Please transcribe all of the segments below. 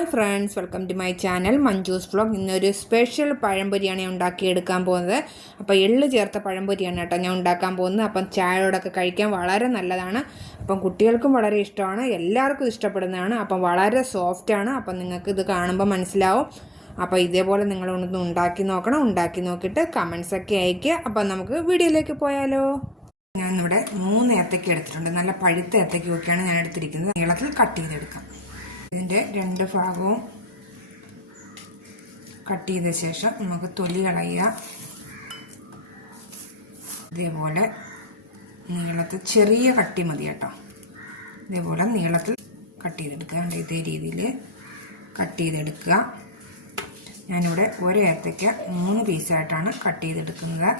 Hi friends, welcome to my channel Manju's vlog. ഇന്നൊരു special പഴംപൊരിയാണ് ഞാൻ ഉണ്ടാക്കിയെടുക്കാൻ പോകുന്നത്. അപ്പോൾ എള്ള് ചേർത്ത പഴംപൊരിയാണ് കേട്ടോ ഞാൻ ഉണ്ടാക്കാൻ പോകുന്നത്. അപ്പം ചായയോടൊക്കെ കഴിക്കാൻ വളരെ നല്ലതാണ്. അപ്പം കുട്ടികൾക്കും വളരെ ഇഷ്ടമാണ്, എല്ലാവർക്കും ഇഷ്ടപ്പെടുന്നതാണ്. അപ്പം വളരെ സോഫ്റ്റാണ്. അപ്പം നിങ്ങൾക്ക് ഇത് കാണുമ്പോൾ മനസ്സിലാവും. അപ്പോൾ ഇതേപോലെ നിങ്ങളൊന്ന് ഉണ്ടാക്കി നോക്കണം. ഉണ്ടാക്കി നോക്കിയിട്ട് കമൻസൊക്കെ അയയ്ക്കുക. അപ്പം നമുക്ക് വീഡിയോയിലേക്ക് പോയാലോ. ഞാനിവിടെ 3 ഏത്തയ്ക്ക എടുത്തിട്ടുണ്ട്. നല്ല പഴുത്ത ഏത്തയ്ക്കൊക്കെയാണ് ഞാൻ എടുത്തിരിക്കുന്നത്. നീളത്തിൽ കട്ട് ചെയ്തെടുക്കാം. ഇതിൻ്റെ 2 ഭാഗവും കട്ട് ചെയ്ത ശേഷം നമുക്ക് തൊലി കളയുക. ഇതേപോലെ നീളത്തിൽ ചെറിയ കട്ടി മതി കേട്ടോ. ഇതേപോലെ നീളത്തിൽ കട്ട് ചെയ്തെടുക്കുക. ഇതേ രീതിയിൽ കട്ട് ചെയ്തെടുക്കുക. ഞാനിവിടെ ഒരു ഏത്തയ്ക്ക 3 പീസായിട്ടാണ് കട്ട് ചെയ്തെടുക്കുന്നത്.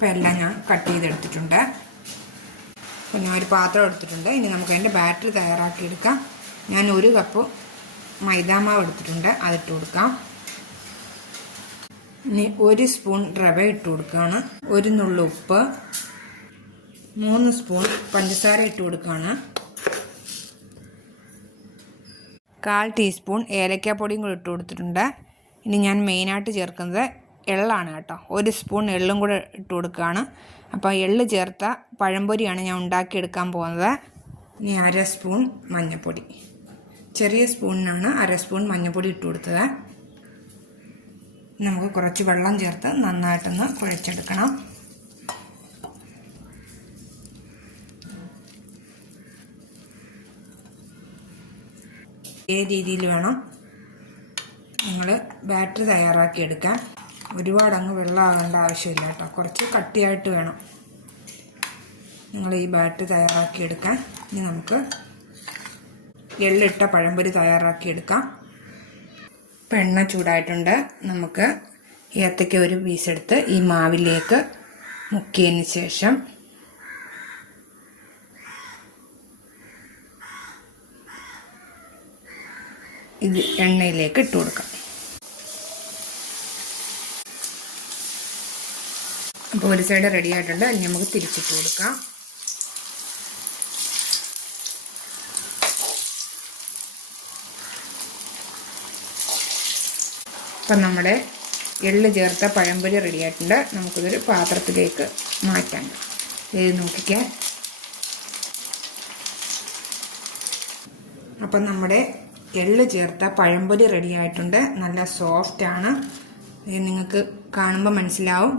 ഇപ്പം എല്ലാം ഞാൻ കട്ട് ചെയ്തെടുത്തിട്ടുണ്ട്. അപ്പോൾ ഞാൻ ഒരു പാത്രം എടുത്തിട്ടുണ്ട്. ഇനി നമുക്ക് അതിൻ്റെ ബാറ്ററി തയ്യാറാക്കിയെടുക്കാം. ഞാൻ 1 കപ്പ് മൈദാമാവ് എടുത്തിട്ടുണ്ട്, അതിട്ട് കൊടുക്കാം. ഇനി 1 സ്പൂൺ റവ ഇട്ട് കൊടുക്കുകയാണ്. 1 നുള്ളു ഉപ്പ്, 3 സ്പൂൺ പഞ്ചസാര ഇട്ട് കൊടുക്കുകയാണ്. 1/4 ടീസ്പൂൺ ഏലക്കാപ്പൊടിയും കൂടി ഇട്ട് കൊടുത്തിട്ടുണ്ട്. ഇനി ഞാൻ മെയിനായിട്ട് ചേർക്കുന്നത് എള്ളാണ് കേട്ടോ. 1 സ്പൂൺ എള്ളും കൂടെ ഇട്ട് കൊടുക്കുകയാണ്. അപ്പോൾ എള്ള് ചേർത്ത പഴംപൊരിയാണ് ഞാൻ ഉണ്ടാക്കിയെടുക്കാൻ പോകുന്നത്. ഇനി 1/2 സ്പൂൺ മഞ്ഞൾപ്പൊടി, ചെറിയ സ്പൂണിനാണ് 1/2 സ്പൂൺ മഞ്ഞൾപ്പൊടി ഇട്ട് കൊടുത്തത്. നമുക്ക് കുറച്ച് വെള്ളം ചേർത്ത് നന്നായിട്ടൊന്ന് കുഴച്ചെടുക്കണം. ഈ രീതിയിൽ വേണം നിങ്ങൾ ബാറ്ററി തയ്യാറാക്കിയെടുക്കാൻ. ഒരുപാട് അങ്ങ് വെള്ളമാകേണ്ട ആവശ്യമില്ല കേട്ടോ. കുറച്ച് കട്ടിയായിട്ട് വേണം നിങ്ങൾ ഈ ബാറ്ററി തയ്യാറാക്കിയെടുക്കാൻ. ഇനി നമുക്ക് എള്ളിട്ട പഴംപൊരി തയ്യാറാക്കിയെടുക്കാം. ഇപ്പം എണ്ണ ചൂടായിട്ടുണ്ട്. നമുക്ക് ഏത്തയ്ക്ക 1 പീസ് എടുത്ത് ഈ മാവിലേക്ക് മുക്കിയതിന് ശേഷം ഇത് എണ്ണയിലേക്ക് ഇട്ട് കൊടുക്കാം. അപ്പോൾ ഒരു സൈഡ് റെഡി ആയിട്ടുണ്ട്. അതിന് നമുക്ക് തിരിച്ചിട്ട് കൊടുക്കാം. അപ്പം നമ്മുടെ എള്ള് ചേർത്ത പഴംപൊരി റെഡി ആയിട്ടുണ്ട്. നമുക്കിതൊരു പാത്രത്തിലേക്ക് മാറ്റാം. ഇത് നോക്കിക്കാൻ. അപ്പം നമ്മുടെ എള്ള് ചേർത്ത പഴംപൊരി റെഡി ആയിട്ടുണ്ട്. നല്ല സോഫ്റ്റാണ്. ഇത് നിങ്ങൾക്ക് കാണുമ്പോൾ മനസ്സിലാവും.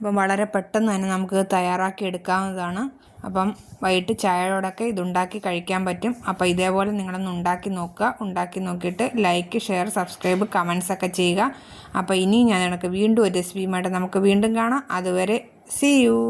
അപ്പം വളരെ പെട്ടെന്ന് തന്നെ നമുക്ക് തയ്യാറാക്കി എടുക്കാവുന്നതാണ്. അപ്പം വൈകിട്ട് ചായയോടൊക്കെ ഇതുണ്ടാക്കി കഴിക്കാൻ പറ്റും. അപ്പോൾ ഇതേപോലെ നിങ്ങളൊന്ന് ഉണ്ടാക്കി നോക്കുക. ഉണ്ടാക്കി നോക്കിയിട്ട് ലൈക്ക്, ഷെയർ, സബ്സ്ക്രൈബ്, കമൻസൊക്കെ ചെയ്യുക. അപ്പോൾ ഇനി ഞാൻ വീണ്ടും ഒരു റെസിപ്പിയുമായിട്ട് നമുക്ക് വീണ്ടും കാണാം. അതുവരെ സീ യു.